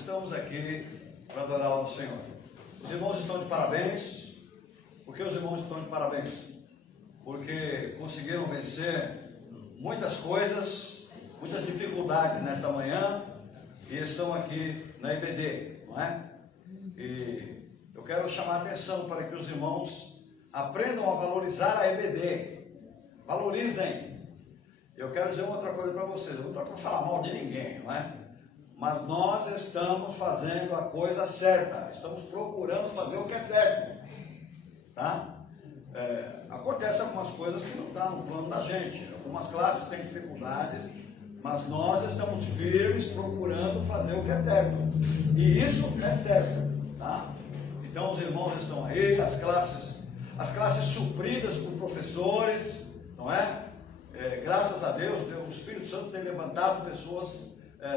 estamos aqui para adorar ao Senhor. Os irmãos estão de parabéns. Por que os irmãos estão de parabéns? Porque conseguiram vencer muitas coisas, muitas dificuldades nesta manhã e estão aqui na IBD, não é? E eu quero chamar a atenção para que os irmãos aprendam a valorizar a IBD. Valorizem. Eu quero dizer outra coisa para vocês. Eu não estou para falar mal de ninguém, não é? Mas nós estamos fazendo a coisa certa. Estamos procurando fazer o que é certo. Tá? Acontece algumas coisas que não estão no plano da gente. Algumas classes têm dificuldades, mas nós estamos firmes procurando fazer o que é certo. E isso é certo. Tá? Então os irmãos estão aí, as classes supridas por professores, não é? Graças a Deus, o Espírito Santo tem levantado pessoas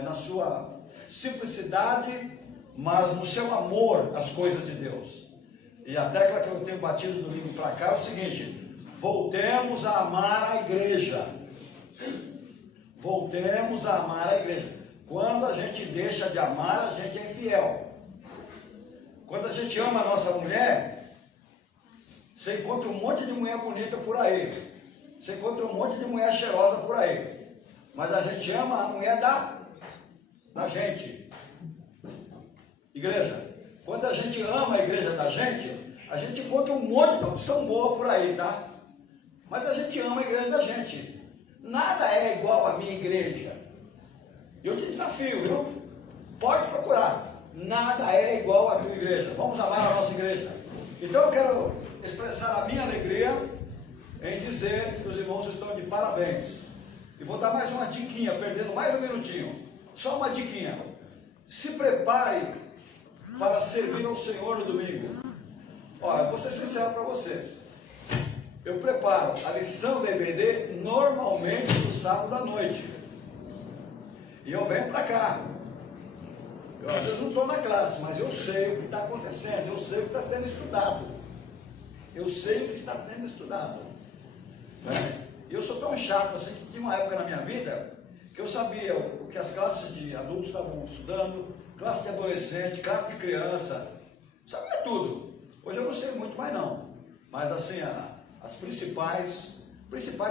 na sua simplicidade, mas no seu amor às coisas de Deus. E a tecla que eu tenho batido do livro para cá é o seguinte: voltemos a amar a igreja. Voltemos a amar a igreja. Quando a gente deixa de amar, a gente é infiel. Quando a gente ama a nossa mulher, você encontra um monte de mulher bonita por aí. Você encontra um monte de mulher cheirosa por aí. Mas a gente ama a mulher da gente. Igreja, quando a gente ama a igreja da gente, a gente encontra um monte de opção boa por aí, tá? Mas a gente ama a igreja da gente. Nada é igual à minha igreja. Eu te desafio, viu? Pode procurar. Nada é igual à tua igreja. Vamos amar a nossa igreja. Então eu quero expressar a minha alegria em dizer que os irmãos estão de parabéns. E vou dar mais uma diquinha, perdendo mais um minutinho. Só uma diquinha. Se prepare para servir ao Senhor no domingo. Olha, vou ser sincero para vocês. Eu preparo a lição da IBD normalmente no sábado à noite. E eu venho para cá. Eu às vezes não estou na classe, mas eu sei o que está acontecendo, eu sei o que está sendo estudado. Eu sei o que está sendo estudado. E eu sou tão chato assim que tinha uma época na minha vida que eu sabia o que as classes de adultos estavam estudando, classe de adolescente, classe de criança, sabia tudo. Hoje eu não sei muito mais não, mas assim, as principais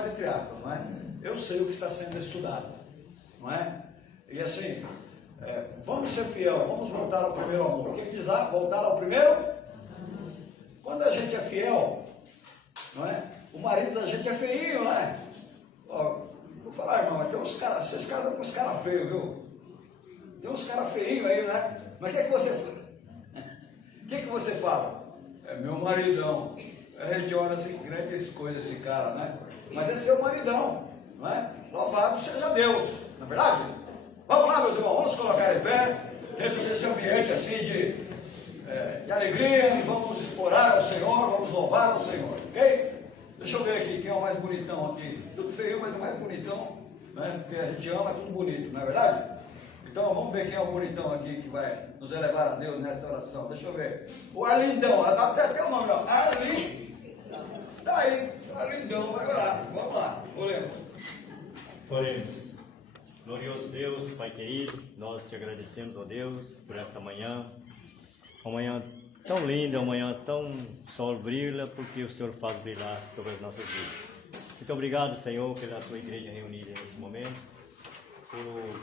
entre aspas, não é? Eu sei o que está sendo estudado, não é? E assim, vamos ser fiel, vamos voltar ao primeiro amor. O que diz lá? Voltar ao primeiro? Quando a gente é fiel, não é? O marido da gente é feinho, não é? Ó, vou falar, irmão, mas tem uns caras, vocês casam com uns caras feios, viu? Tem uns caras feinhos aí, né? Mas o que você fala? O que você fala? É meu maridão. A gente olha assim, grande coisa esse cara, né? Mas é seu maridão, não é? Louvado seja Deus, não é verdade? Vamos lá, meus irmãos, vamos colocar em pé, dentro desse ambiente assim de alegria, e vamos explorar ao Senhor, vamos louvar ao Senhor, ok? Deixa eu ver aqui quem é o mais bonitão aqui. Tudo feio, mas o mais bonitão, né? Porque a gente ama, é tudo bonito, não é verdade? Então vamos ver quem é o bonitão aqui que vai nos elevar a Deus nesta oração. Deixa eu ver. O Arlindão, até o nome, ó. Arlindo. Tá aí, Arlindão, vai orar. Vamos lá, oremos. Oremos. Glorioso Deus, Pai querido, nós te agradecemos, ó Deus, por esta manhã. Uma manhã tão linda, uma manhã tão sol brilha, porque o Senhor faz brilhar sobre as nossas vidas. Muito obrigado, Senhor, pela tua igreja reunida neste momento, por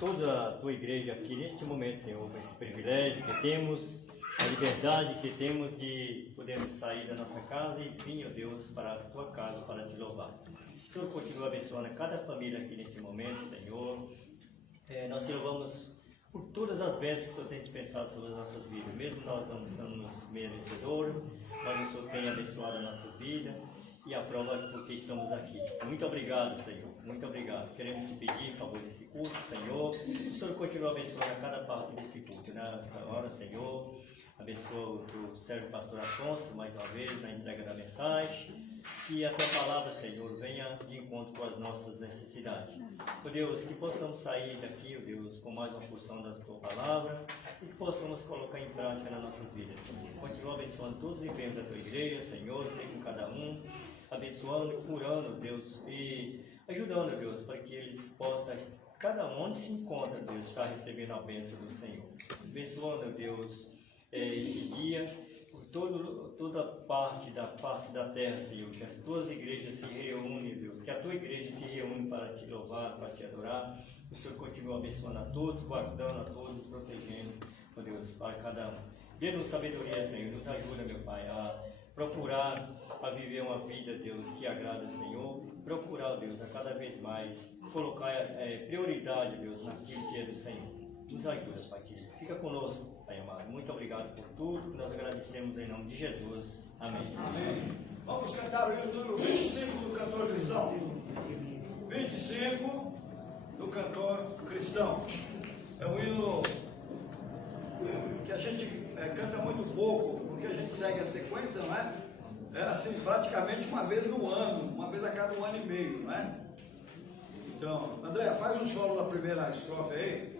toda a tua igreja aqui neste momento, Senhor, com esse privilégio que temos, a liberdade que temos de podermos sair da nossa casa e vir, ó Deus, para a tua casa para te louvar. O Senhor continua abençoando cada família aqui nesse momento, Senhor. Nós te louvamos por todas as bênçãos que o Senhor tem dispensado sobre as nossas vidas. Mesmo nós não somos merecedores, mas o Senhor tem abençoado as nossas vidas e a prova é porque estamos aqui. Muito obrigado, Senhor. Muito obrigado. Queremos te pedir em favor desse culto, Senhor. O Senhor continua abençoando a cada parte desse culto. Nesta hora, Senhor, abençoa o teu servo pastor Afonso, mais uma vez, na entrega da mensagem. Que a tua palavra, Senhor, venha de encontro com as nossas necessidades. Ó Deus, que possamos sair daqui, ó Deus, com mais uma porção da tua palavra e que possamos colocar em prática nas nossas vidas, Senhor. Continua abençoando todos os membros da tua igreja, Senhor, sei com cada um, abençoando, curando, Deus, e ajudando, Deus, para que eles possam, cada um, onde se encontra, Deus, está recebendo a bênção do Senhor. Abençoa, meu Deus, este dia, por toda parte da face da terra, Senhor, que as tuas igrejas se reúnem, Deus, que a tua igreja se reúne para te louvar, para te adorar. O Senhor continua abençoando a todos, guardando a todos, protegendo, ó Deus, para cada um. Dê-nos sabedoria, Senhor, nos ajuda, meu Pai, a procurar, a viver uma vida, Deus, que agrada ao Senhor. Procurar, Deus, a cada vez mais colocar prioridade, Deus, naquilo que é do Senhor. Nos ajuda, Pai querido. Fica conosco, Pai amado. Muito obrigado por tudo. Nós agradecemos em nome de Jesus. Amém. Amém. Vamos cantar o hino número 25 do cantor cristão. 25 do cantor cristão. É um hino que a gente canta muito pouco, porque a gente segue a sequência, não é? É assim, praticamente uma vez no ano, uma vez a cada 1 ano e meio, não é? Então, André, faz um solo da primeira estrofe aí.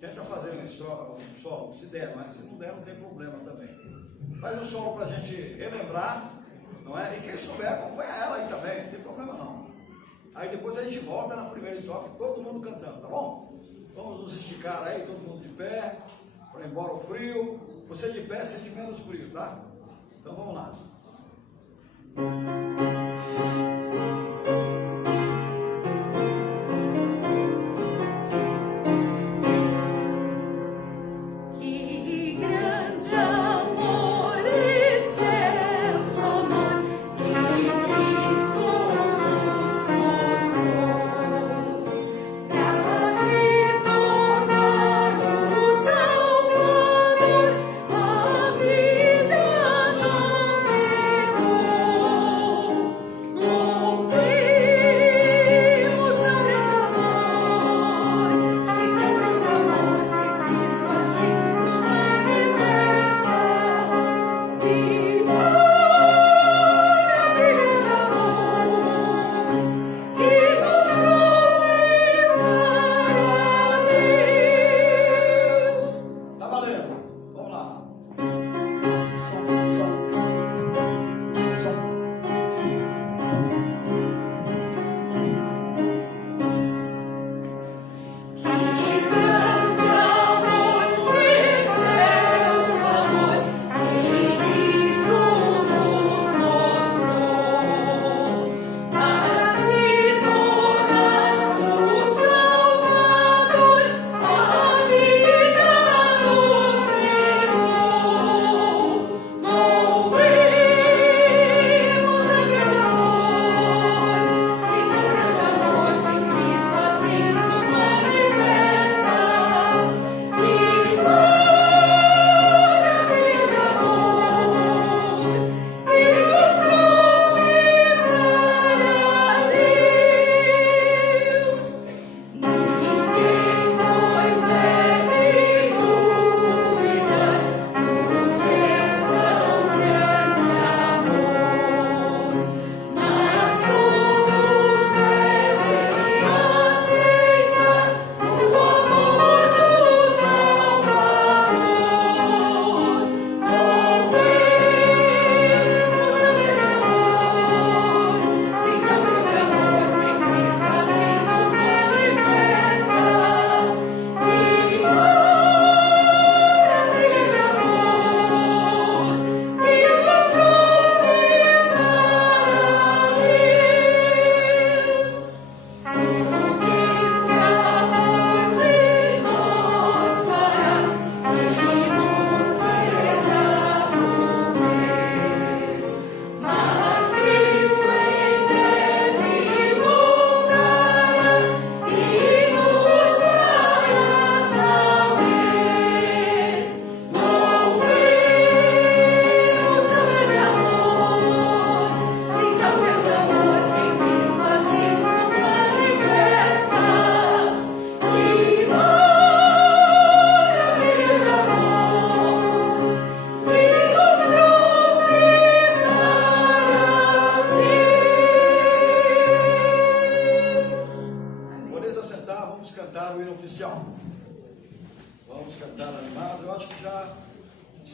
Tenta fazer um solo, se der, mas se não der, não tem problema também. Faz um solo para a gente relembrar, não é? E quem souber, acompanha ela aí também, não tem problema não. Aí depois a gente volta na primeira estrofe, todo mundo cantando, tá bom? Vamos nos esticar aí, todo mundo de pé, para ir embora o frio. Você de pé sente menos frio, tá? Então vamos lá.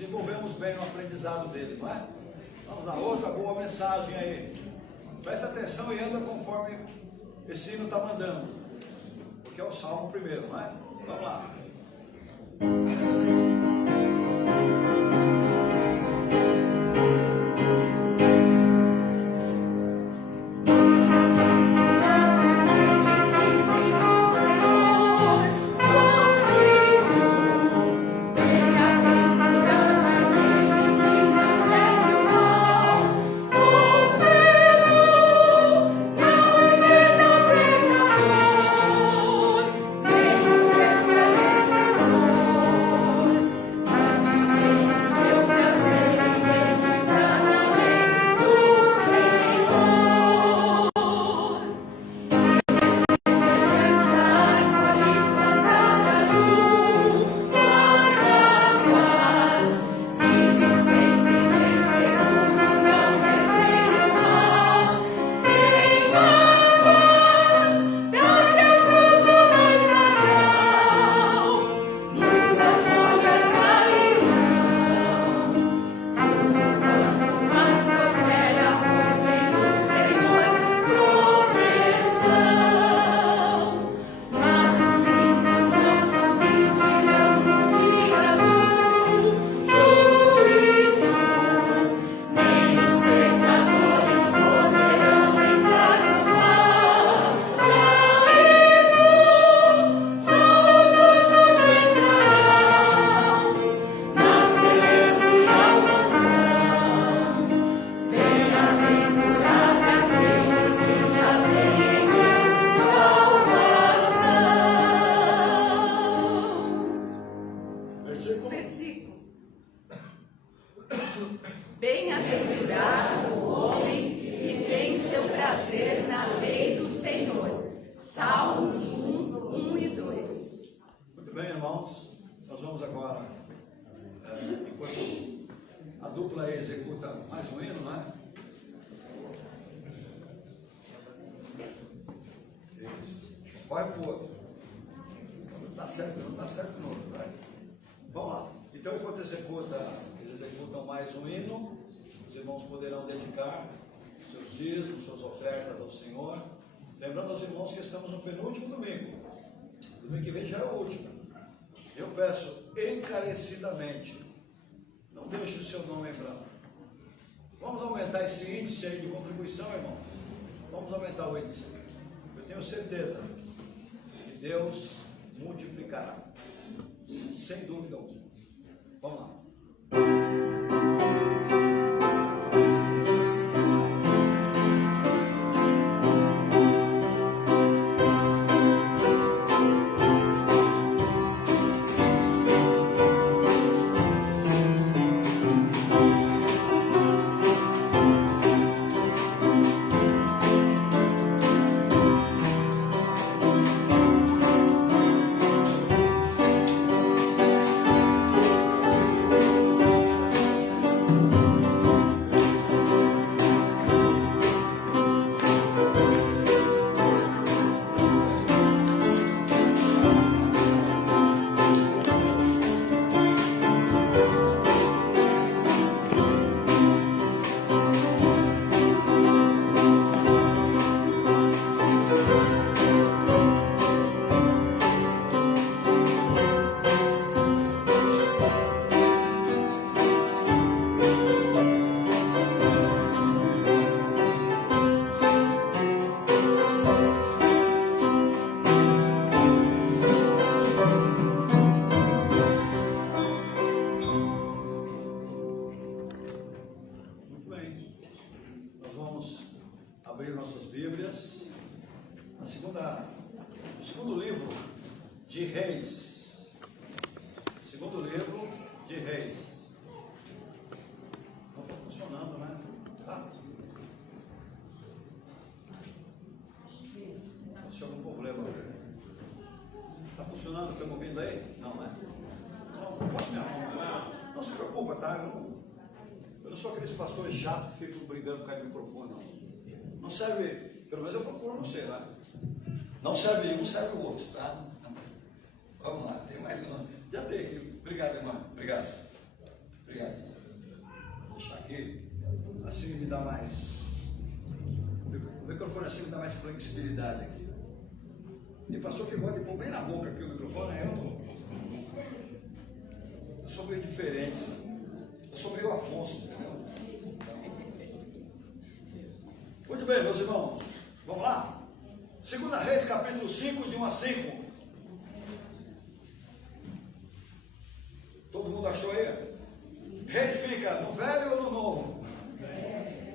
desenvolvemos bem no aprendizado dele, não é? Vamos lá, outra boa mensagem aí. Presta atenção e anda conforme esse hino está mandando. que é o Salmo primeiro, não é? Vamos lá. Versículo. Bem-aventurado o homem que tem seu prazer na lei do Senhor. Salmos 1 e 2. Muito bem, irmãos. Nós vamos agora, enquanto a dupla aí executa mais um hino, não é? Isso. Vai pro outro. Não está certo no outro, vai. Vamos lá. Então, enquanto eles executam mais um hino, os irmãos poderão dedicar seus dízimos, suas ofertas ao Senhor. Lembrando aos irmãos que estamos no penúltimo domingo. Domingo que vem já é o último. Eu peço encarecidamente, não deixe o seu nome em branco. Vamos aumentar esse índice aí de contribuição, irmãos. Vamos aumentar o índice. Eu tenho certeza que Deus multiplicará. Sem dúvida alguma. Vamos lá. Abrir nossas Bíblias no segundo livro de Reis. Segundo livro de Reis. Não está funcionando, né? Tá? Se algum problema. Está funcionando? Estão ouvindo aí? Não, né? Não se preocupa, tá? Eu não sou aqueles pastores chatos que ficam brigando por causa do microfone, não. Não serve, pelo menos eu procuro não ser, né? Não serve um, serve o outro, tá? Vamos lá, tem mais um. Já tem aqui. Obrigado, irmão. Obrigado. Obrigado. Vou deixar aqui. Assim me dá mais. O microfone assim me dá mais flexibilidade aqui. Tem pastor que gosta de pôr bem na boca aqui o microfone, eu sou meio diferente. Eu sou meio Afonso, entendeu? Muito bem, meus irmãos. Vamos lá? 2 Reis, capítulo 5, de 1 a 5. Todo mundo achou aí? Reis fica no velho ou no novo?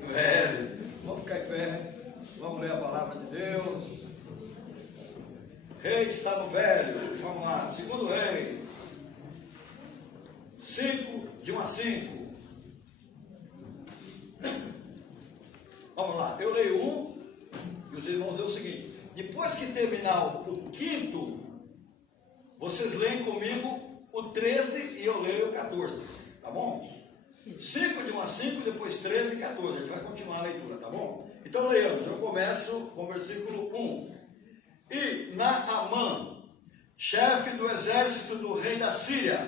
No velho. Vamos ficar em pé. Vamos ler a palavra de Deus. Reis está no velho. Vamos lá. 2 Reis 5, de 1 a 5. Vamos lá. Eu leio 1 e os irmãos leem o seguinte. Depois que terminar o 5º, vocês leem comigo o 13 e eu leio o 14, tá bom? 5 de 1 a 5, depois 13 e 14, a gente vai continuar a leitura, tá bom? Então leiamos, eu começo com o versículo 1. E Naamã, chefe do exército do rei da Síria,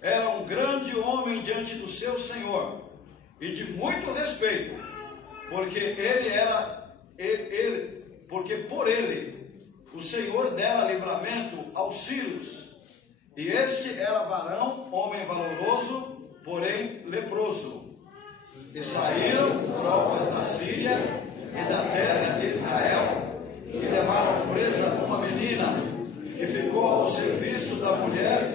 era um grande homem diante do seu senhor, e de muito respeito, porque porque por ele o Senhor dera livramento aos sírios. E este era varão, homem valoroso, porém leproso. E saíram tropas da Síria e da terra de Israel, e levaram presa uma menina, que ficou ao serviço da mulher,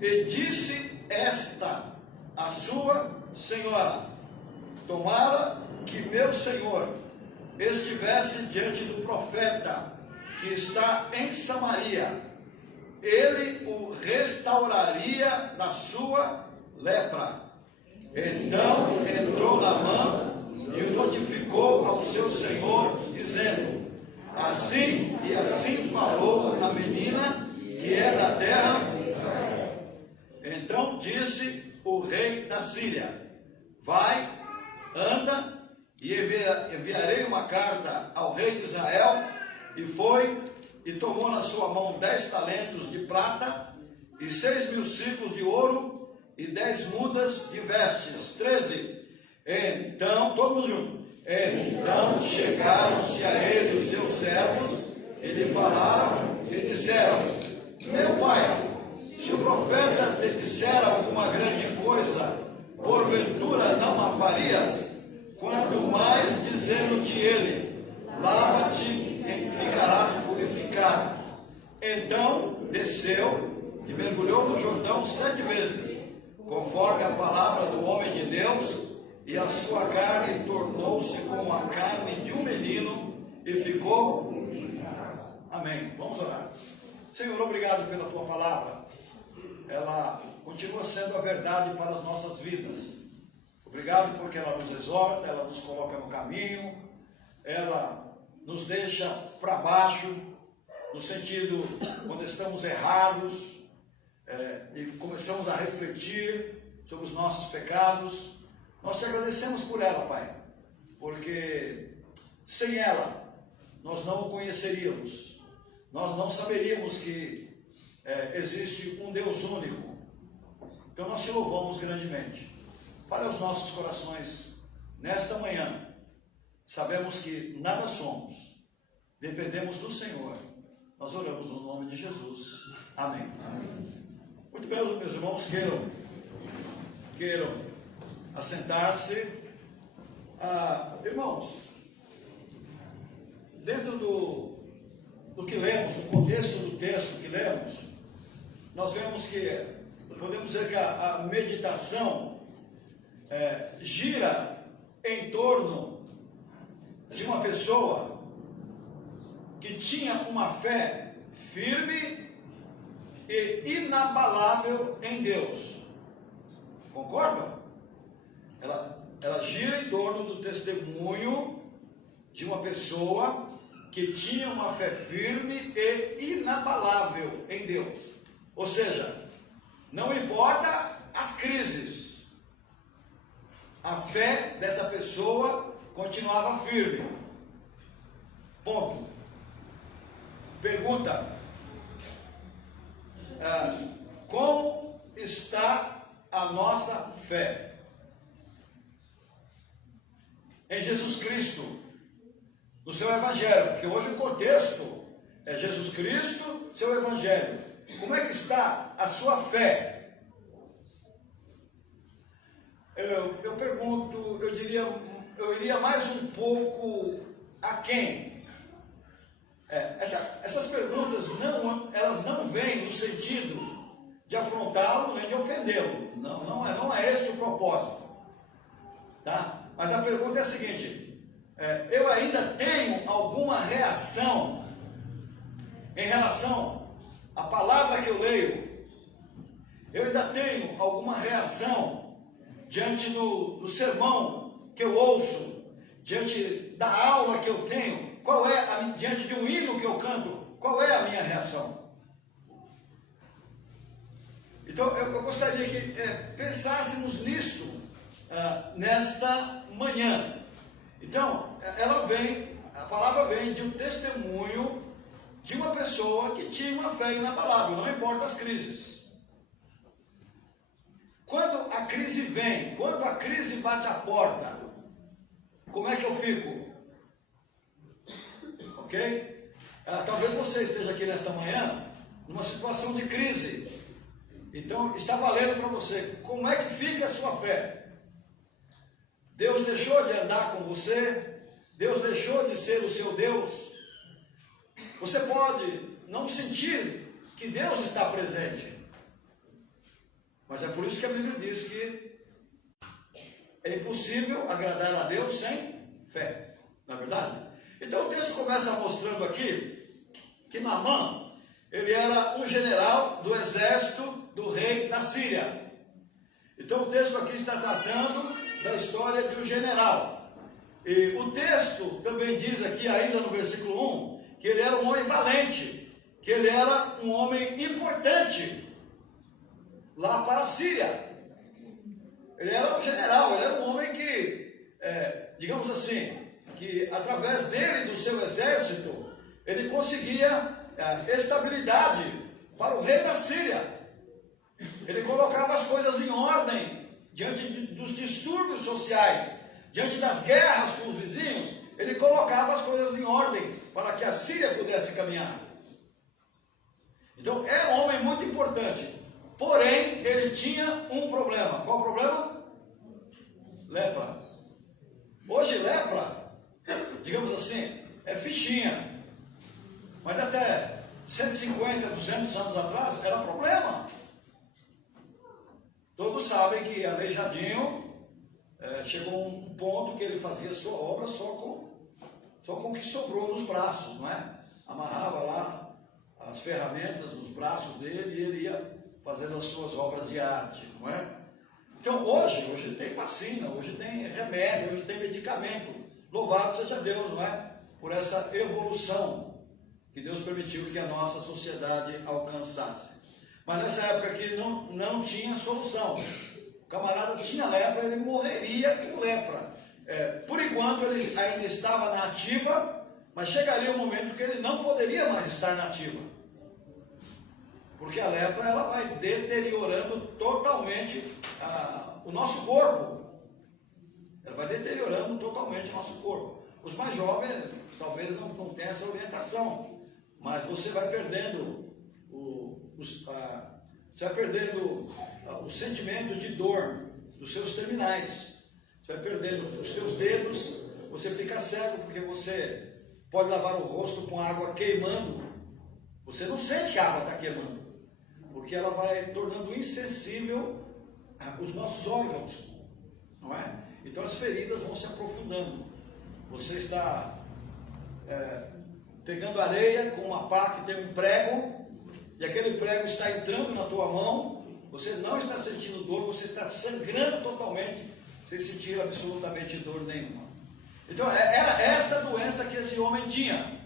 e disse esta a sua senhora: tomara que meu senhor estivesse diante do profeta que está em Samaria, ele o restauraria da sua lepra. Então entrou Naamã e o notificou ao seu senhor, dizendo: assim e assim falou a menina que é da terra. Então disse o rei da Síria: vai, anda, e enviarei uma carta ao rei de Israel. E foi e tomou na sua mão 10 talentos de prata e 6.000 ciclos de ouro e 10 mudas de vestes. 13. Então, todo mundo junto. Então chegaram-se a ele os seus servos e lhe falaram e disseram: meu pai, se o profeta te disser alguma grande coisa, porventura não a farias? Quanto mais dizendo-te ele: lava-te e ficarás purificado. Então desceu e mergulhou no Jordão 7 vezes, conforme a palavra do homem de Deus, e a sua carne tornou-se como a carne de um menino, e ficou. Amém. Vamos orar. Senhor, obrigado pela tua palavra. Ela continua sendo a verdade para as nossas vidas. Obrigado porque ela nos exorta, ela nos coloca no caminho, ela nos deixa para baixo, no sentido quando estamos errados, e começamos a refletir sobre os nossos pecados. Nós te agradecemos por ela, Pai, porque sem ela nós não o conheceríamos, nós não saberíamos que existe um Deus único. Então nós te louvamos grandemente. Para os nossos corações, nesta manhã, sabemos que nada somos, dependemos do Senhor. Nós oramos no nome de Jesus. Amém. Muito bem, meus irmãos, queiram assentar-se. Irmãos, dentro do que lemos, no contexto do texto que lemos, nós vemos que, podemos dizer que a meditação gira em torno de uma pessoa que tinha uma fé firme e inabalável em Deus. Concordam? Ela gira em torno do testemunho de uma pessoa que tinha uma fé firme e inabalável em Deus. Ou seja, não importa as crises, a fé dessa pessoa continuava firme. Ponto. Pergunta: como está a nossa fé em Jesus Cristo, no seu Evangelho? Porque hoje o contexto é Jesus Cristo, seu Evangelho. Como é que está a sua fé? Eu pergunto, eu iria mais um pouco aquém. Essas perguntas elas não vêm no sentido de afrontá-lo nem de ofendê-lo. Não é esse o propósito. Tá? Mas a pergunta é a seguinte: eu ainda tenho alguma reação em relação à palavra que eu leio? Eu ainda tenho alguma reação diante do sermão que eu ouço, diante da aula que eu tenho? Diante de um hino que eu canto, qual é a minha reação? Então eu gostaria que pensássemos nisto nesta manhã. Então, a palavra vem de um testemunho de uma pessoa que tinha uma fé na palavra, não importa as crises. Quando a crise vem, quando a crise bate a porta, como é que eu fico? Ok? Talvez você esteja aqui nesta manhã numa situação de crise. Então, está valendo para você. Como é que fica a sua fé? Deus deixou de andar com você? Deus deixou de ser o seu Deus? Você pode não sentir que Deus está presente. Mas é por isso que a Bíblia diz que é impossível agradar a Deus sem fé. Não é verdade? Então o texto começa mostrando aqui que Naamã, ele era um general do exército do rei da Síria. Então o texto aqui está tratando da história de um general. E o texto também diz aqui, ainda no versículo 1, que ele era um homem valente, que ele era um homem importante lá para a Síria. Ele era um general, ele era um homem que, digamos assim, que através dele, do seu exército, ele conseguia estabilidade para o rei da Síria. Ele colocava as coisas em ordem diante dos distúrbios sociais, diante das guerras com os vizinhos. Ele colocava as coisas em ordem para que a Síria pudesse caminhar. Então, era um homem muito importante. Porém, ele tinha um problema. Qual o problema? Lepra. Hoje, lepra, digamos assim, é fichinha. Mas até 150, 200 anos atrás, era problema. Todos sabem que Aleijadinho chegou a um ponto que ele fazia sua obra só com o que sobrou nos braços, não é? Amarrava lá as ferramentas nos braços dele e ele ia fazendo as suas obras de arte, não é? Então hoje tem vacina, hoje tem remédio, hoje tem medicamento. Louvado seja Deus, não é? Por essa evolução que Deus permitiu que a nossa sociedade alcançasse. Mas nessa época aqui não tinha solução. O camarada tinha lepra, ele morreria com lepra. Por enquanto ele ainda estava na ativa, mas chegaria um momento que ele não poderia mais estar na ativa. Porque a lepra ela vai deteriorando totalmente o nosso corpo. Ela vai deteriorando totalmente o nosso corpo. Os mais jovens talvez não tenham essa orientação, mas você vai perdendo o sentimento de dor dos seus terminais. Você vai perdendo os seus dedos, você fica cego porque você pode lavar o rosto com água queimando. Você não sente que a água está queimando, porque ela vai tornando insensível os nossos órgãos, não é? Então as feridas vão se aprofundando. Você está pegando areia com uma pá que tem um prego, e aquele prego está entrando na tua mão, você não está sentindo dor, você está sangrando totalmente, sem sentir absolutamente dor nenhuma. Então era esta doença que esse homem tinha,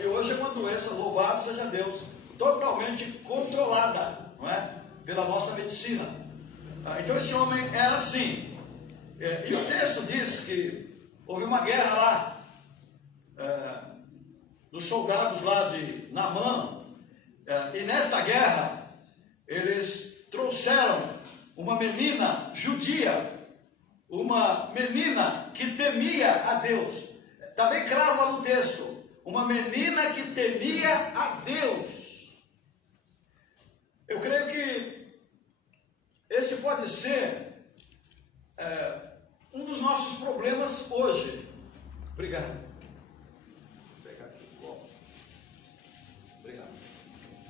e hoje é uma doença, louvado seja Deus, totalmente controlada, não é? Pela nossa medicina. Então esse homem era assim. E o texto diz que houve uma guerra lá, dos soldados lá de Naamã, e nesta guerra eles trouxeram uma menina judia, uma menina que temia a Deus. Está bem claro lá no texto, uma menina que temia a Deus. Eu creio que esse pode ser um dos nossos problemas hoje. Obrigado. Vou pegar aqui. Bom. Obrigado.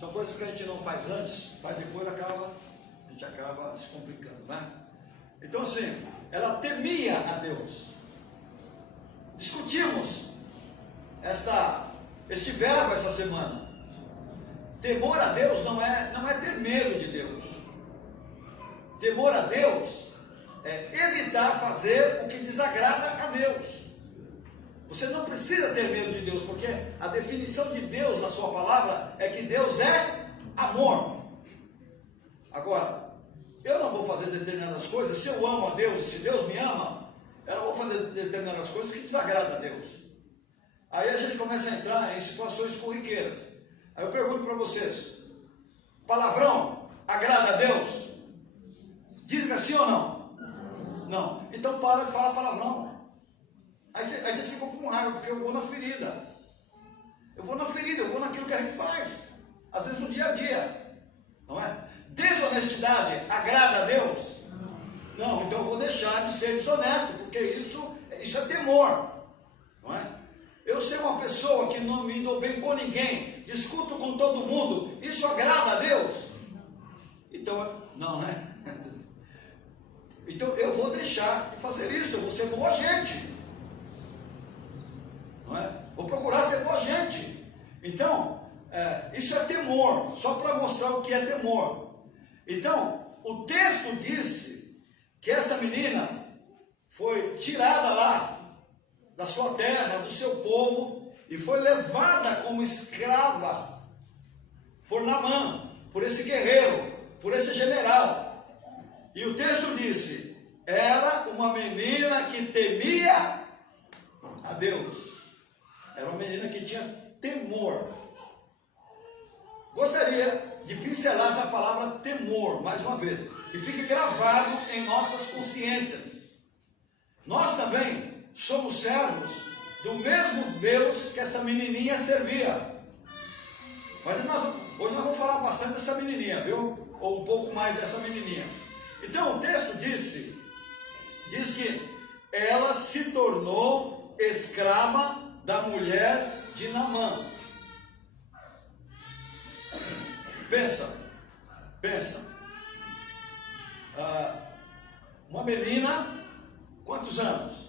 São coisas que a gente não faz antes, faz depois, a gente acaba se complicando, né? Então assim, ela temia a Deus. Discutimos este verbo essa semana. Temor a Deus não é ter medo de Deus. Temor a Deus é evitar fazer o que desagrada a Deus. Você não precisa ter medo de Deus, porque a definição de Deus na sua palavra é que Deus é amor. Agora, eu não vou fazer determinadas coisas, se eu amo a Deus, se Deus me ama, eu não vou fazer determinadas coisas que desagradam a Deus. Aí a gente começa a entrar em situações corriqueiras. Aí eu pergunto para vocês, palavrão agrada a Deus? Diga sim ou não? Não. Então para de falar palavrão. Aí a gente fica com raiva, porque eu vou na ferida. Eu vou naquilo que a gente faz. Às vezes no dia a dia. Não é? Desonestidade agrada a Deus? Não, então eu vou deixar de ser desonesto, porque isso é temor. Não é? Eu ser uma pessoa que não me dou bem com ninguém, discuto com todo mundo, isso agrada a Deus? Então, não, né? Então eu vou deixar de fazer isso, eu vou ser boa gente. Não é? Vou procurar ser boa gente. Então, isso é temor, só para mostrar o que é temor. Então, o texto disse que essa menina foi tirada lá da sua terra, do seu povo, e foi levada como escrava por Naamã, por esse guerreiro, por esse general. E o texto disse, era uma menina que temia a Deus. Era uma menina que tinha temor. Gostaria de pincelar essa palavra temor, mais uma vez, que fique gravado em nossas consciências. Nós também somos servos do mesmo Deus que essa menininha servia. Mas hoje nós vamos falar bastante dessa menininha, viu? Ou um pouco mais dessa menininha. Então o texto diz que ela se tornou escrava da mulher de Naamã. Pensa. Uma menina, quantos anos?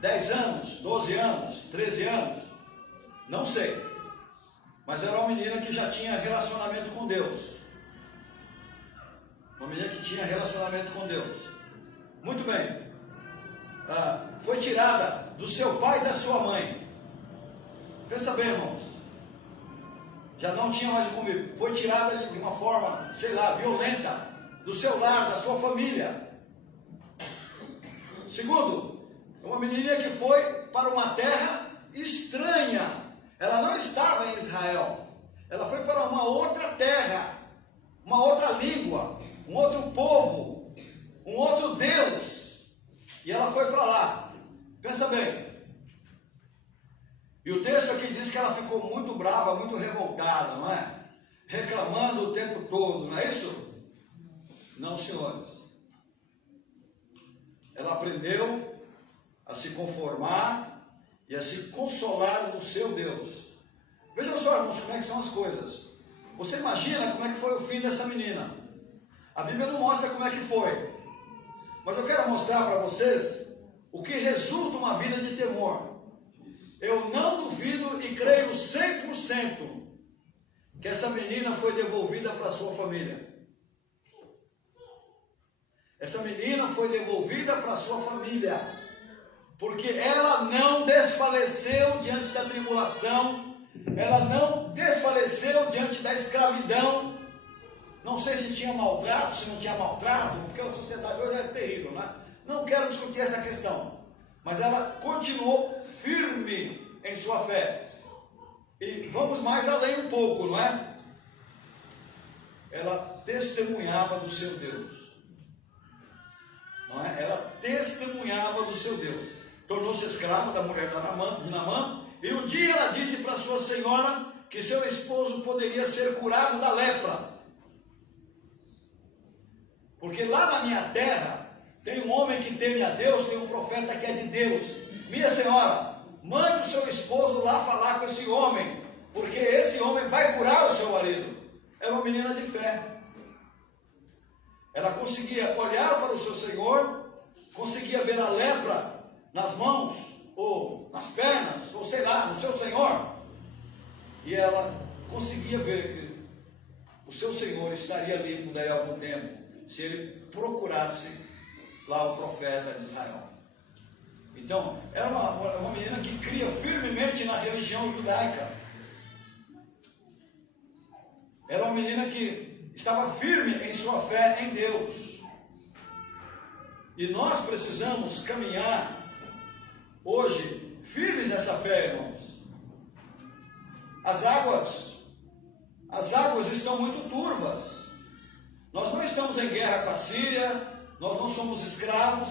10 anos, 12 anos, 13 anos? Não sei. Mas era uma menina que já tinha relacionamento com Deus. Uma menina que tinha relacionamento com Deus. Muito bem. Foi tirada do seu pai e da sua mãe. Pensa bem, irmãos. Já não tinha mais o convívio. Foi tirada de uma forma, sei lá, violenta, do seu lar, da sua família. Segundo, uma menininha que foi para uma terra estranha. Ela não estava em Israel. Ela foi para uma outra terra, uma outra língua, um outro povo, um outro Deus. E ela foi para lá. Pensa bem. E o texto aqui diz que ela ficou muito brava, muito revoltada, não é? Reclamando o tempo todo, não é isso? Não, senhores. Ela aprendeu a se conformar e a se consolar no seu Deus. Vejam só, irmãos, como é que são as coisas. Você imagina como é que foi o fim dessa menina. A Bíblia não mostra como é que foi. Mas eu quero mostrar para vocês o que resulta uma vida de temor. Eu não duvido e creio 100% que essa menina foi devolvida para a sua família. Essa menina foi devolvida para a sua família. Porque ela não desfaleceu diante da tribulação. Ela não desfaleceu diante da escravidão. Não sei se tinha maltrato, se não tinha maltrato, porque a sociedade hoje é terrível, né? Não quero discutir essa questão. Mas ela continuou firme em sua fé. E vamos mais além um pouco, não é? Ela testemunhava do seu Deus. Não é? Ela testemunhava do seu Deus. Tornou-se escrava da mulher de Naamã E um dia ela disse para sua senhora que seu esposo poderia ser curado da lepra. Porque lá na minha terra tem um homem que teme a Deus, tem um profeta que é de Deus. Minha senhora, mande o seu esposo lá falar com esse homem, porque esse homem vai curar o seu marido. Era uma menina de fé. Ela conseguia olhar para o seu Senhor, conseguia ver a lepra nas mãos, ou nas pernas, ou sei lá, no seu Senhor. E ela conseguia ver que o seu Senhor estaria limpo daí a algum tempo, se ele procurasse lá o profeta de Israel. Então, era uma menina que cria firmemente na religião judaica. Era uma menina que estava firme em sua fé em Deus. E nós precisamos caminhar hoje firmes nessa fé, irmãos. As águas estão muito turvas. Nós não estamos em guerra com a Síria, nós não somos escravos,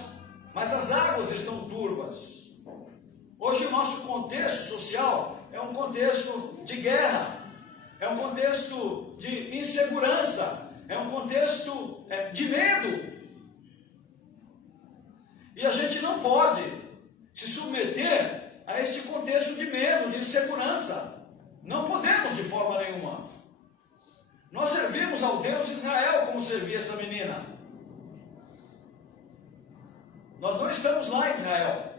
mas as águas estão turvas. Hoje o nosso contexto social é um contexto de guerra, é um contexto de insegurança, é um contexto de medo. E a gente não pode se submeter a este contexto de medo, de insegurança. Não podemos de forma nenhuma. Nós servimos ao Deus de Israel como servia essa menina. Nós não estamos lá em Israel,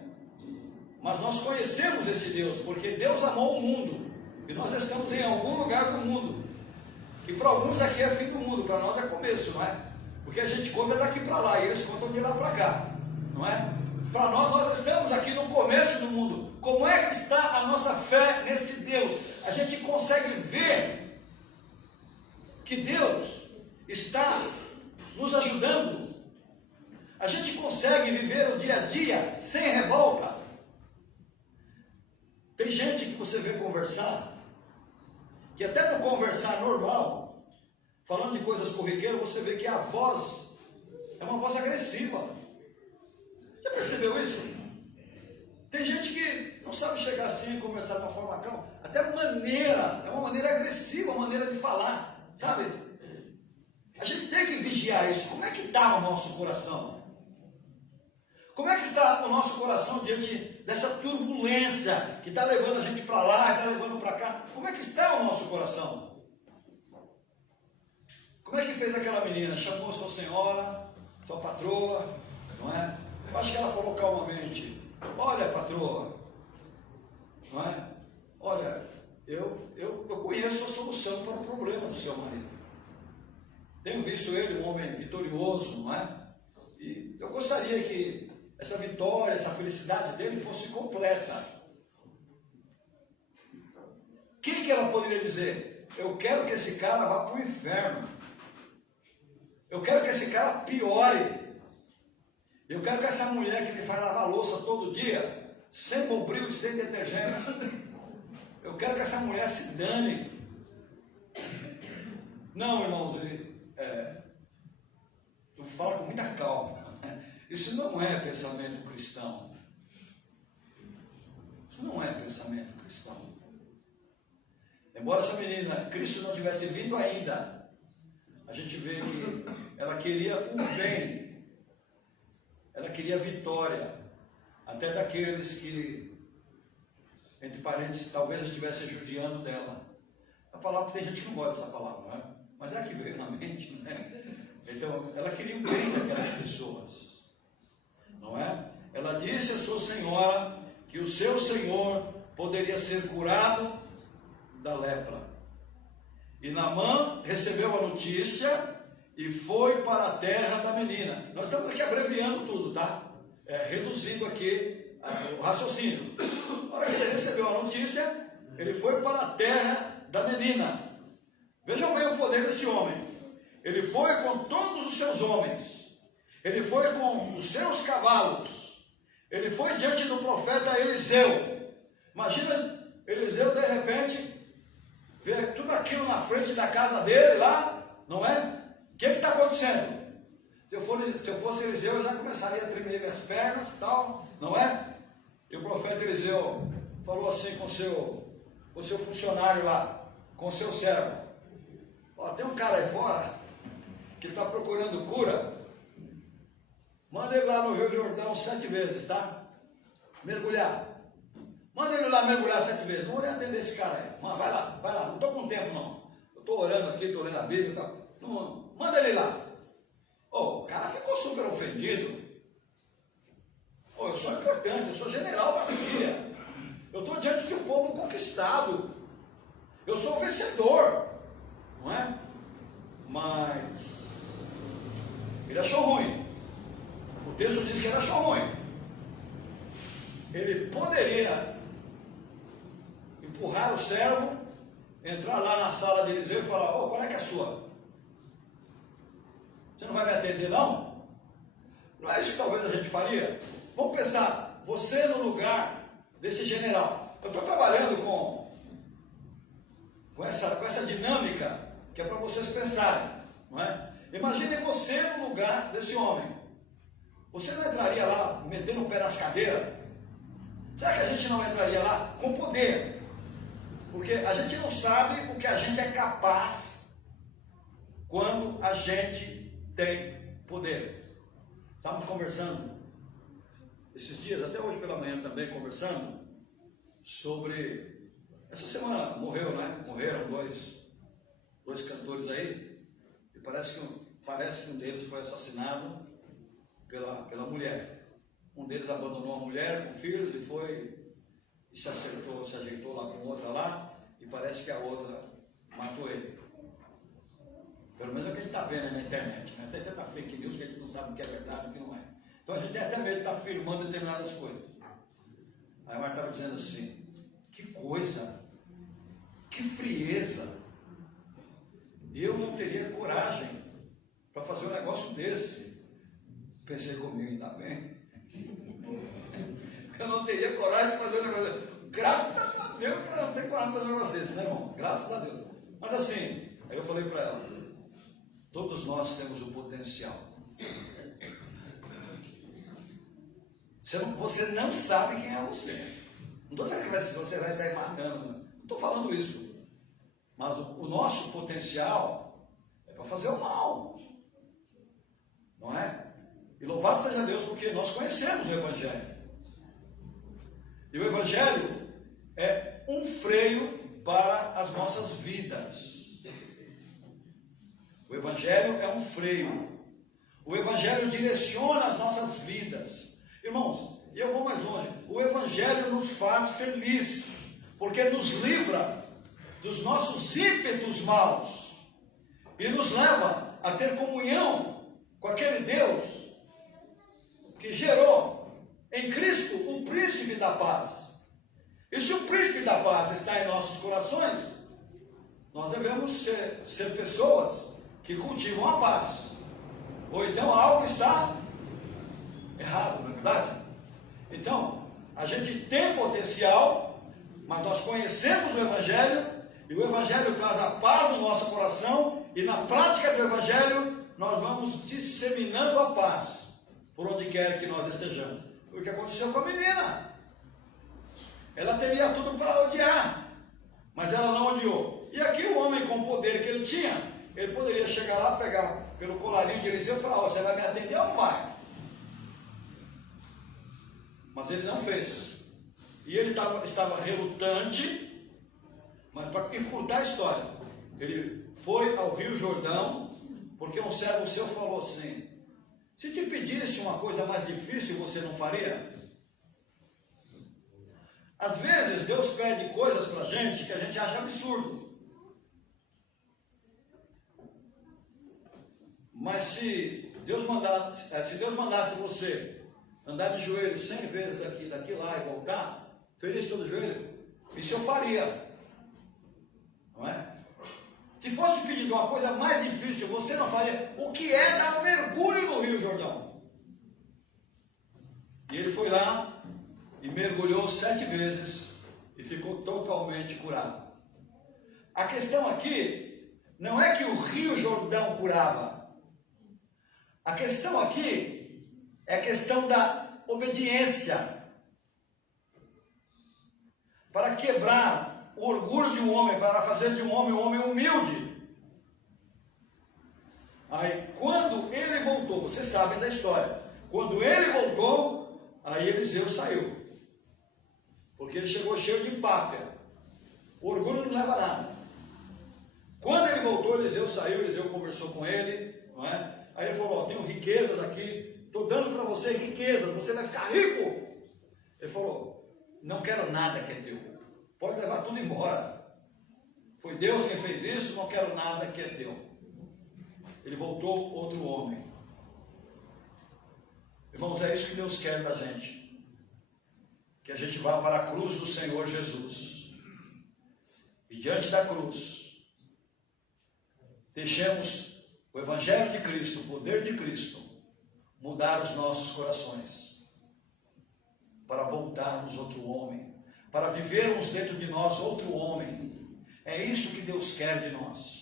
mas nós conhecemos esse Deus, porque Deus amou o mundo, e nós estamos em algum lugar do mundo, que para alguns aqui é fim do mundo, para nós é começo, não é? Porque a gente conta daqui para lá, e eles contam de lá para cá, não é? Para nós estamos aqui no começo do mundo. Como é que está a nossa fé neste Deus? A gente consegue ver que Deus está nos ajudando. A gente consegue viver o dia a dia sem revolta. Tem gente que você vê conversar, que até no conversar normal, falando de coisas corriqueiras, você vê que a voz é uma voz agressiva. Já percebeu isso? Tem gente que não sabe chegar assim e conversar de uma forma calma. Até é uma maneira agressiva, uma maneira de falar, sabe? A gente tem que vigiar isso. Como é que está o nosso coração? Como é que está o nosso coração diante dessa turbulência que está levando a gente para lá, está levando para cá? Como é que está o nosso coração? Como é que fez aquela menina? Chamou sua senhora, sua patroa, não é? Eu acho que ela falou calmamente: olha, patroa, não é? Olha, eu conheço a solução para o problema do seu marido. Tenho visto ele um homem vitorioso, não é? E eu gostaria que essa vitória, essa felicidade dele fosse completa. O que ela poderia dizer? Eu quero que esse cara vá para o inferno. Eu quero que esse cara piore. Eu quero que essa mulher que me faz lavar louça todo dia, sem bombril e sem detergente, eu quero que essa mulher se dane. Não, irmãos, eu falo com muita calma. Isso não é pensamento cristão. Isso não é pensamento cristão. Embora essa menina, Cristo não tivesse vindo ainda, a gente vê que ela queria o bem, ela queria a vitória, até daqueles que, entre parênteses, talvez estivessem judiando dela. A palavra, tem gente que não gosta dessa palavra, não é? Mas é a que veio na mente, não é? Então, ela queria o bem daquelas pessoas, não é? Ela disse à sua senhora que o seu senhor poderia ser curado da lepra. E Naamã recebeu a notícia e foi para a terra da menina. Nós estamos aqui abreviando tudo, tá? Reduzindo aqui o raciocínio. Na hora que ele recebeu a notícia, ele foi para a terra da menina. Vejam bem o poder desse homem. Ele foi com todos os seus homens. Ele foi com os seus cavalos. Ele foi diante do profeta Eliseu. Imagina Eliseu, de repente, ver tudo aquilo na frente da casa dele lá, não é? O que está acontecendo? Se eu fosse Eliseu, eu já começaria a tremer minhas pernas e tal, não é? E o profeta Eliseu falou assim com o seu funcionário lá, com o seu servo: ó, tem um cara aí fora que está procurando cura, manda ele lá no Rio Jordão 7 vezes, tá? Mergulhar. Manda ele lá mergulhar 7 vezes. Não vou nem atender esse cara aí. Mano, vai lá, não estou com tempo não. Eu estou orando aqui, estou lendo a Bíblia e tal. Não, manda ele lá. Oh, o cara ficou super ofendido. Oh, eu sou importante, eu sou general da família. Eu estou diante de um povo conquistado. Eu sou vencedor. Não é? Mas ele achou ruim. O texto diz que ele achou ruim. Ele poderia empurrar o servo, entrar lá na sala de Eliseu e falar: ô, qual é que é a sua? Você não vai me atender não? Não é isso que talvez a gente faria? Vamos pensar, você no lugar desse general. Eu estou trabalhando com essa dinâmica que é para vocês pensarem, não é? Imagine você no lugar desse homem. Você não entraria lá metendo o pé nas cadeiras? Será que a gente não entraria lá com poder? Porque a gente não sabe o que a gente é capaz quando a gente tem poder. Estávamos conversando esses dias, até hoje pela manhã também, conversando sobre... Essa semana morreram dois cantores aí, e parece que um deles foi assassinado pela mulher. Um deles abandonou a mulher com filhos e se ajeitou lá com outra lá, e parece que a outra matou ele. Pelo menos é o que a gente está vendo na internet, né? Até tanta fake news que a gente não sabe o que é verdade e o que não é. Então a gente tem até medo de estar afirmando determinadas coisas. Aí o Marco estava dizendo assim: que coisa, que frieza, eu não teria coragem para fazer um negócio desse. Pensei comigo, ainda bem. Eu não teria coragem de fazer um negócio desse. Graças a Deus que eu não tenho coragem de fazer um negócio desse, né, irmão? Graças a Deus. Mas assim, aí eu falei para ela: todos nós temos o potencial. Você não sabe quem é você. Não estou dizendo que você vai sair matando, não estou falando isso. Mas o nosso potencial é para fazer o mal, não é? E louvado seja Deus, porque nós conhecemos o Evangelho. E o Evangelho é um freio para as nossas vidas. O Evangelho é um freio. O Evangelho direciona as nossas vidas. Irmãos, e eu vou mais longe. O Evangelho nos faz feliz, porque nos livra dos nossos ímpetos maus e nos leva a ter comunhão com aquele Deus que gerou em Cristo o príncipe da paz. E se o príncipe da paz está em nossos corações, nós devemos ser pessoas que cultivam a paz. Ou então algo está errado, não é verdade? Então, a gente tem potencial, mas nós conhecemos o Evangelho, e o Evangelho traz a paz no nosso coração, e na prática do Evangelho, nós vamos disseminando a paz por onde quer que nós estejamos. Foi o que aconteceu com a menina. Ela teria tudo para odiar, mas ela não odiou. E aqui o homem, com o poder que ele tinha, ele poderia chegar lá, pegar pelo colarinho de Eliseu e falar: você vai me atender ou não vai? Mas ele não fez. E ele estava relutante, mas para encurtar a história, ele foi ao Rio Jordão, porque um servo seu falou assim: se te pedisse uma coisa mais difícil, você não faria? Às vezes Deus pede coisas para a gente que a gente acha absurdo. Mas se Deus mandasse você andar de joelho 100 vezes daqui lá e voltar, feliz todo joelho, isso eu faria. Não é? Se fosse pedido uma coisa mais difícil, você não faria. O que é dar um mergulho no Rio Jordão? E ele foi lá e mergulhou 7 vezes e ficou totalmente curado. A questão aqui não é que o Rio Jordão curava. A questão aqui é a questão da obediência. para quebrar o orgulho de um homem, para fazer de um homem humilde. Aí, quando ele voltou, vocês sabem da história, quando ele voltou, aí Eliseu saiu, porque ele chegou cheio de empáfia. O orgulho não leva a nada. Quando ele voltou, Eliseu saiu, Eliseu conversou com ele, não é? Aí ele falou: tenho riquezas aqui, estou dando para você riqueza, você vai ficar rico. Ele falou: não quero nada que é teu, pode levar tudo embora. Foi Deus quem fez isso, não quero nada que é teu. Ele voltou outro homem. Irmãos, é isso que Deus quer da gente, que a gente vá para a cruz do Senhor Jesus, e diante da cruz deixemos o Evangelho de Cristo, o poder de Cristo, mudar os nossos corações, para voltarmos outro homem, para vivermos dentro de nós outro homem. É isso que Deus quer de nós.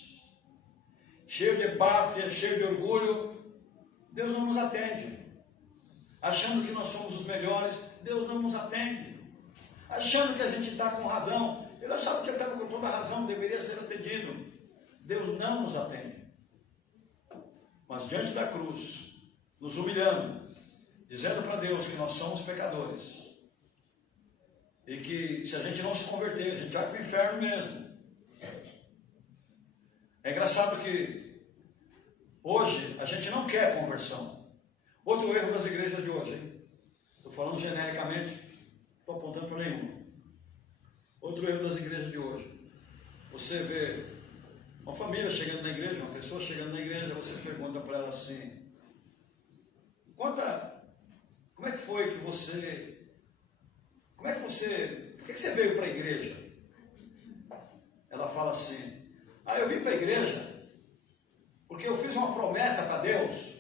Cheio de empáfia, cheio de orgulho, Deus não nos atende. Achando que nós somos os melhores, Deus não nos atende. Achando que a gente está com razão, ele achava que ele estava com toda a razão, deveria ser atendido. Deus não nos atende. Mas diante da cruz, nos humilhando, dizendo para Deus que nós somos pecadores, e que se a gente não se converter, a gente vai para o inferno mesmo. É engraçado que hoje a gente não quer conversão. Outro erro das igrejas de hoje, hein? Estou falando genericamente, estou apontando para nenhum. Outro erro das igrejas de hoje. Você vê uma família chegando na igreja, uma pessoa chegando na igreja, você pergunta para ela assim: como é que foi que você, por que você veio para a igreja? Ela fala assim: eu vim para a igreja porque eu fiz uma promessa para Deus,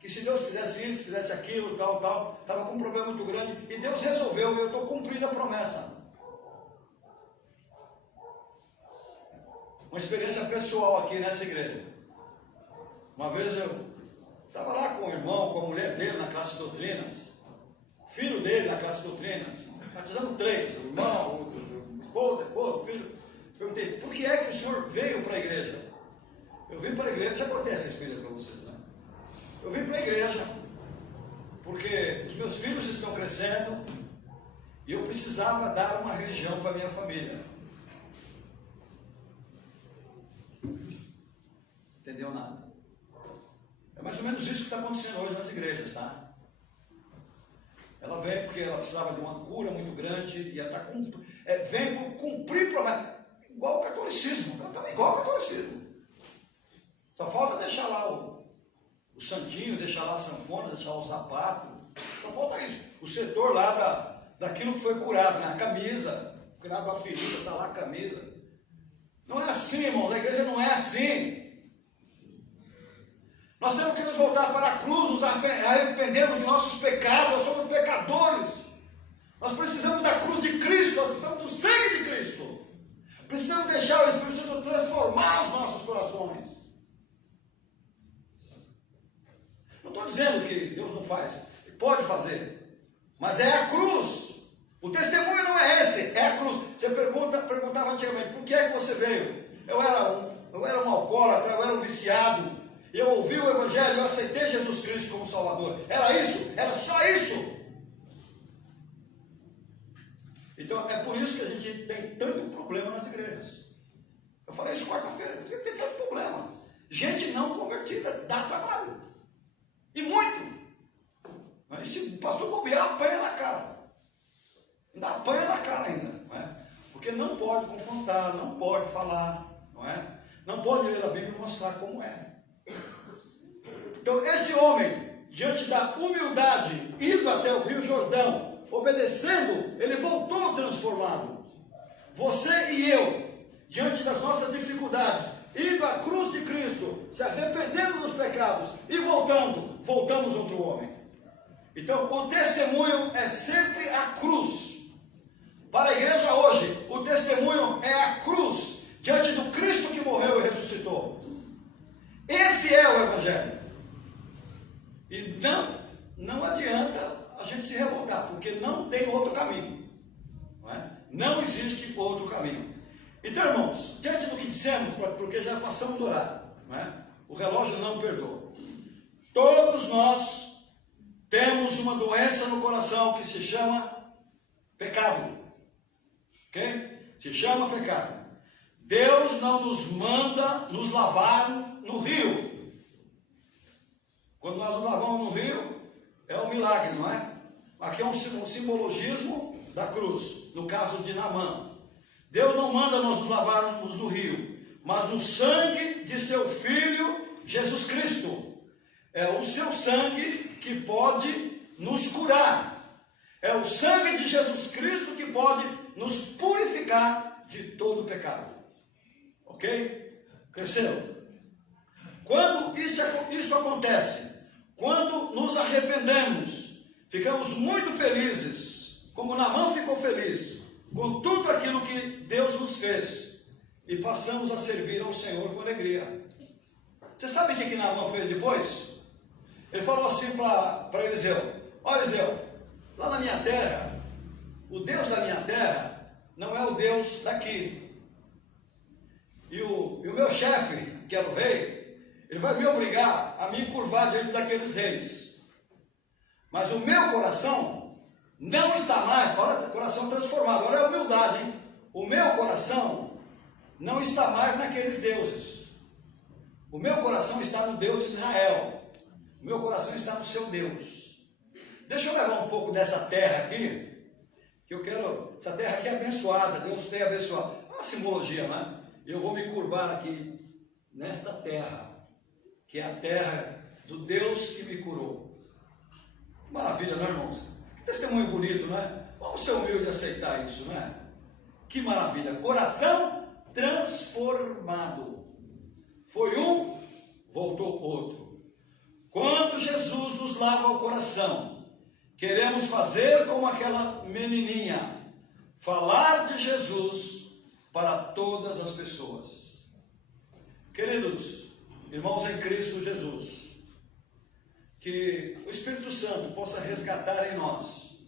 que se Deus fizesse isso, fizesse aquilo, tal, estava com um problema muito grande, e Deus resolveu, e eu estou cumprindo a promessa. Uma experiência pessoal aqui nessa igreja. Uma vez eu estava lá com o irmão, com a mulher dele na classe de doutrinas, filho dele na classe de doutrinas, batizando 3, o irmão, o esposa, o filho. Perguntei: por que é que o senhor veio para a igreja? Eu vim para a igreja, já contei essa experiência para vocês, né? Eu vim para a igreja porque os meus filhos estão crescendo e eu precisava dar uma religião para a minha família. Entendeu nada? É mais ou menos isso que está acontecendo hoje nas igrejas, tá? Ela vem porque ela precisava de uma cura muito grande e ela vem por cumprir promessa. Igual o catolicismo, também igual ao catolicismo. Só falta deixar lá o santinho, deixar lá a sanfona, deixar lá o sapato. Só falta isso. O setor lá daquilo que foi curado, né? A camisa, curado a ferida, está lá a camisa. Não é assim, irmãos, a igreja não é assim. Nós temos que nos voltar para a cruz, nos arrependermos de nossos pecados, nós somos pecadores. Nós precisamos da cruz de Cristo, nós precisamos do sangue de Cristo. Precisamos deixar o Espírito Santo transformar os nossos corações. Não estou dizendo que Deus não faz, Ele pode fazer, mas é a cruz. O testemunho não é esse, é a cruz. Você perguntava antigamente: por que é que você veio? Eu era um alcoólatra, eu era um viciado, eu ouvi o Evangelho, eu aceitei Jesus Cristo como Salvador. Era isso? Era só isso? Então é por isso que a gente tem tanto problema nas igrejas. Eu falei isso quarta-feira, por que tem tanto problema? Gente não convertida dá trabalho. E muito. Mas se o pastor bobear, apanha na cara. Ainda apanha na cara ainda. Não é? Porque não pode confrontar, não pode falar. Não é? Não pode ler a Bíblia e mostrar como é. Então esse homem, diante da humildade, indo até o Rio Jordão, obedecendo, ele voltou transformado. Você e eu, diante das nossas dificuldades, indo à cruz de Cristo, se arrependendo dos pecados e voltamos outro homem. Então o testemunho é sempre a cruz. Para a igreja hoje, o testemunho é a cruz, diante do Cristo que morreu e ressuscitou. Esse é o Evangelho. E não adianta a gente se revoltar, porque não tem outro caminho. Não é? Então, irmãos, diante do que dissemos, porque já passamos do horário, não é? O relógio não perdoa. Todos nós temos uma doença no coração que se chama pecado. Ok? Se chama pecado. Deus não nos manda nos lavar no rio. Quando nós nos lavamos no rio, é um milagre, não é? Aqui é um simbologismo da cruz, no caso de Naamã. Deus não manda nós nos lavarmos no rio, mas no sangue de seu Filho Jesus Cristo. É o seu sangue que pode nos curar. É o sangue de Jesus Cristo que pode nos purificar de todo pecado. Ok? Cresceu? Quando isso acontece, quando nos arrependemos, ficamos muito felizes, como Naamã ficou feliz, com tudo aquilo que Deus nos fez, e passamos a servir ao Senhor com alegria. Você sabe o que Naamã fez depois? Ele falou assim para Eliseu: olha, Eliseu, lá na minha terra, o Deus da minha terra não é o Deus daqui. E o meu chefe, que era o rei, ele vai me obrigar a me curvar diante daqueles reis. Mas o meu coração não está mais, olha, coração transformado, olha a humildade, hein? O meu coração não está mais naqueles deuses. O meu coração está no Deus de Israel. O meu coração está no seu Deus. Deixa eu levar um pouco dessa terra aqui, que eu quero, essa terra aqui é abençoada, Deus tem abençoado. É uma simbologia, não é? Eu vou me curvar aqui, nesta terra, que é a terra do Deus que me curou. Que maravilha, não é, irmãos? Que testemunho bonito, não é? Vamos ser humildes e aceitar isso, não é? Que maravilha, coração transformado. Foi um, voltou outro. Quando Jesus nos lava o coração, queremos fazer como aquela menininha, falar de Jesus para todas as pessoas. Queridos irmãos em Cristo Jesus, que o Espírito Santo possa resgatar em nós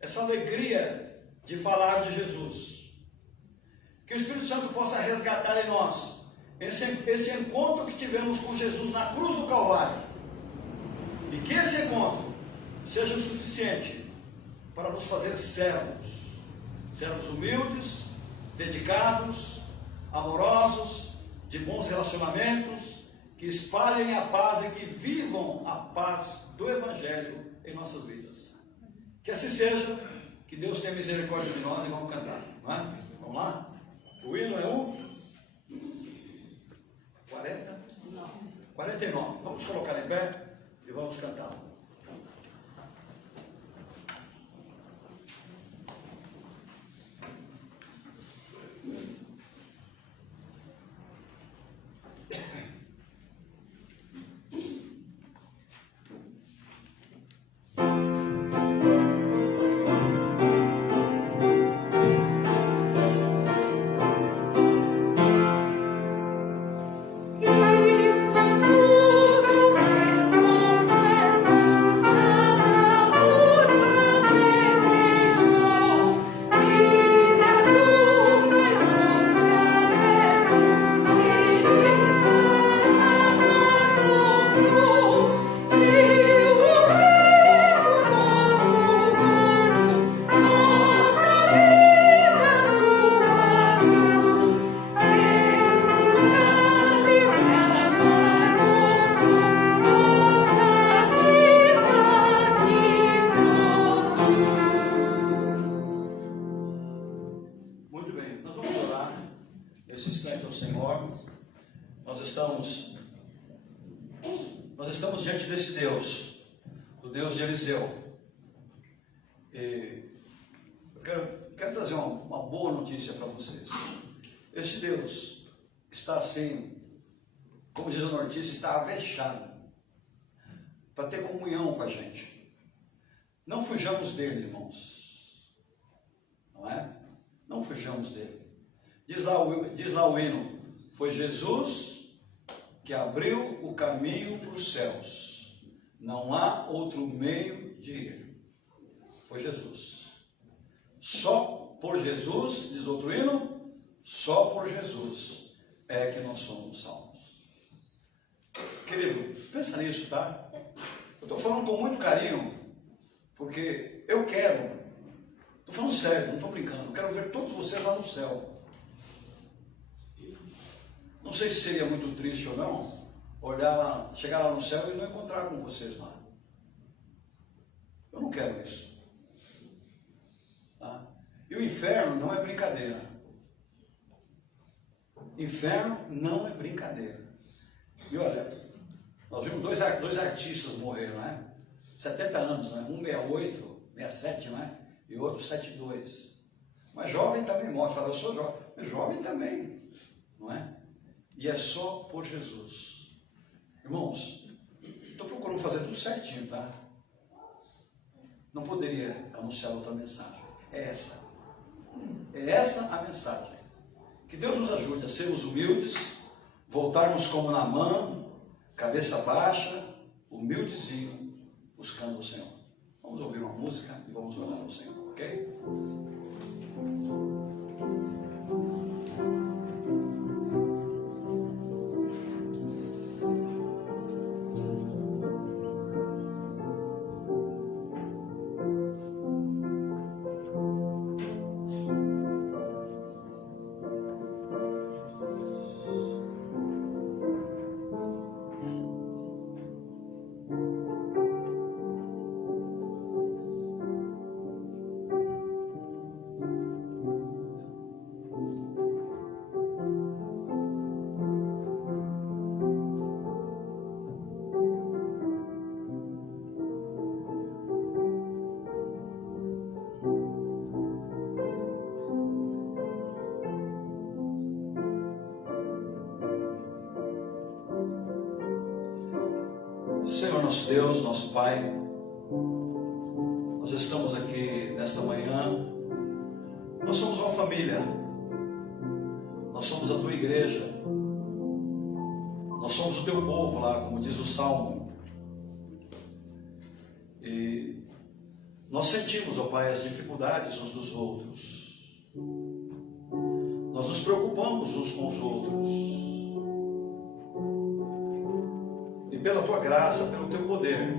essa alegria de falar de Jesus. Que o Espírito Santo possa resgatar em nós esse encontro que tivemos com Jesus na cruz do Calvário. E que esse encontro seja o suficiente para nos fazer servos humildes, dedicados, amorosos, de bons relacionamentos, que espalhem a paz e que vivam a paz do Evangelho em nossas vidas. Que assim seja, que Deus tenha misericórdia de nós e vamos cantar, não é? Vamos lá? O hino é o 49. Vamos colocar em pé e vamos cantar. Nós estamos diante desse Deus, o Deus de Eliseu. E eu quero trazer uma boa notícia para vocês. Esse Deus está assim, como diz a notícia, está avexado para ter comunhão com a gente. Não fujamos dele, irmãos. Não é? Não fujamos dele. Diz lá o hino: foi Jesus que abriu o caminho para os céus. Não há outro meio de ir. Foi Jesus. Só por Jesus, diz outro hino, Só por Jesus é que nós somos salvos. Querido, pensa nisso, tá? Eu estou falando com muito carinho, porque eu quero, estou falando sério, não estou brincando, eu quero ver todos vocês lá no céu. Não sei se seria muito triste ou não, olhar lá, chegar lá no céu e não encontrar com vocês lá. Eu não quero isso. Tá? E o inferno não é brincadeira. Inferno não é brincadeira. E olha, nós vimos dois artistas morreram, né? 70 anos, né? Um 68, 67, né? E outro 72. Mas jovem também morre. Fala, eu sou jovem. Mas jovem também, não é? E é só por Jesus. Irmãos, estou procurando fazer tudo certinho, tá? Não poderia anunciar outra mensagem. É essa. É essa a mensagem. Que Deus nos ajude a sermos humildes, voltarmos como Naamã, cabeça baixa, humildezinho, buscando o Senhor. Vamos ouvir uma música e vamos orar ao Senhor, ok? Senhor nosso Deus, nosso Pai, nós estamos aqui nesta manhã, nós somos uma família, nós somos a Tua igreja, nós somos o Teu povo lá, como diz o Salmo, e nós sentimos, ó Pai, as dificuldades uns dos outros, nós nos preocupamos uns com os outros, pela Tua graça, pelo Teu poder,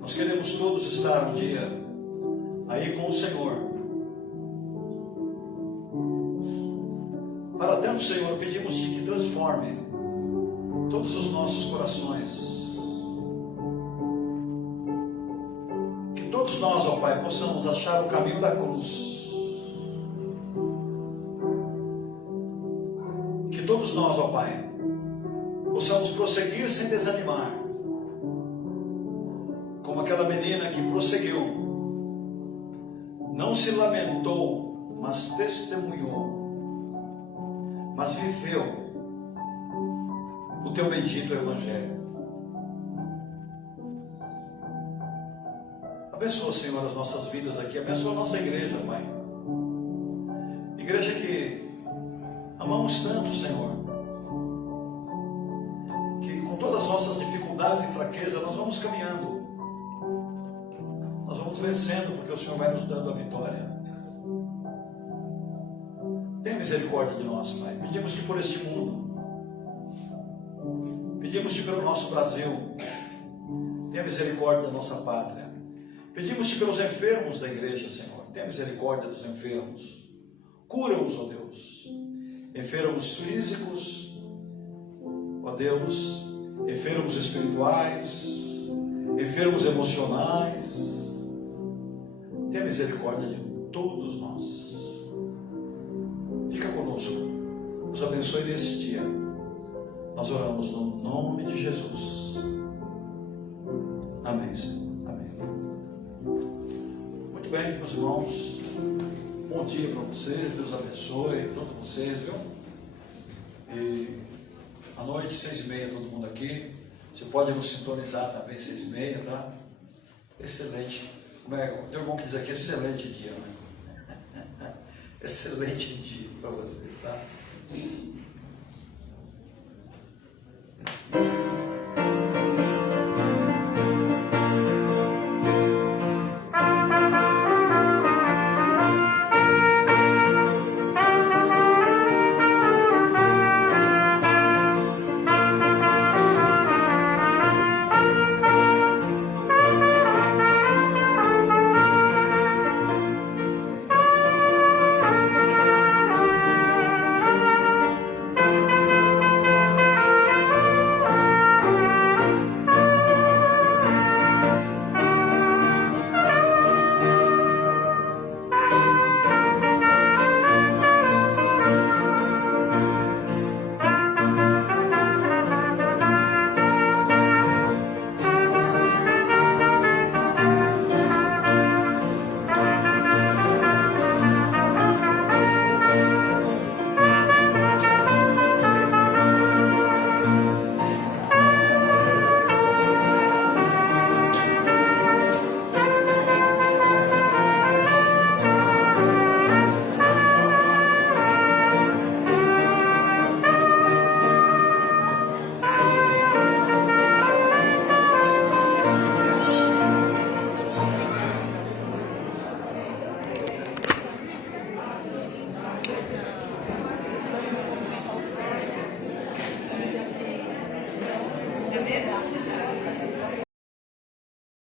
nós queremos todos estar um dia aí com o Senhor. Para tanto, Senhor, pedimos-te que transforme todos os nossos corações, que todos nós, ó Pai, possamos achar o caminho da cruz, que todos nós, ó Pai, possamos prosseguir sem desanimar, como aquela menina que prosseguiu, não se lamentou, mas testemunhou, mas viveu o Teu bendito Evangelho. Abençoa, Senhor, as nossas vidas aqui, abençoa a nossa igreja, Pai, igreja que amamos tanto, Senhor, todas as nossas dificuldades e fraquezas, nós vamos caminhando, nós vamos vencendo, porque o Senhor vai nos dando a vitória. Tenha misericórdia de nós, Pai. Pedimos que por este mundo, pedimos-te pelo nosso Brasil, tenha misericórdia da nossa pátria. Pedimos-te pelos enfermos da igreja, Senhor, tenha misericórdia dos enfermos, cura-os, ó Deus, enfermos físicos, ó Deus, enfermos espirituais, enfermos emocionais, tenha misericórdia de todos nós. Fica conosco, nos abençoe nesse dia. Nós oramos no nome de Jesus. Amém, Senhor. Amém. Muito bem, meus irmãos. Bom dia para vocês. Deus abençoe todos vocês, viu? E à noite, 6h30, todo mundo aqui. Você pode nos sintonizar também, 6h30, tá? Excelente. Como é? O teu irmão que diz aqui, excelente dia, né? Excelente dia para vocês, tá?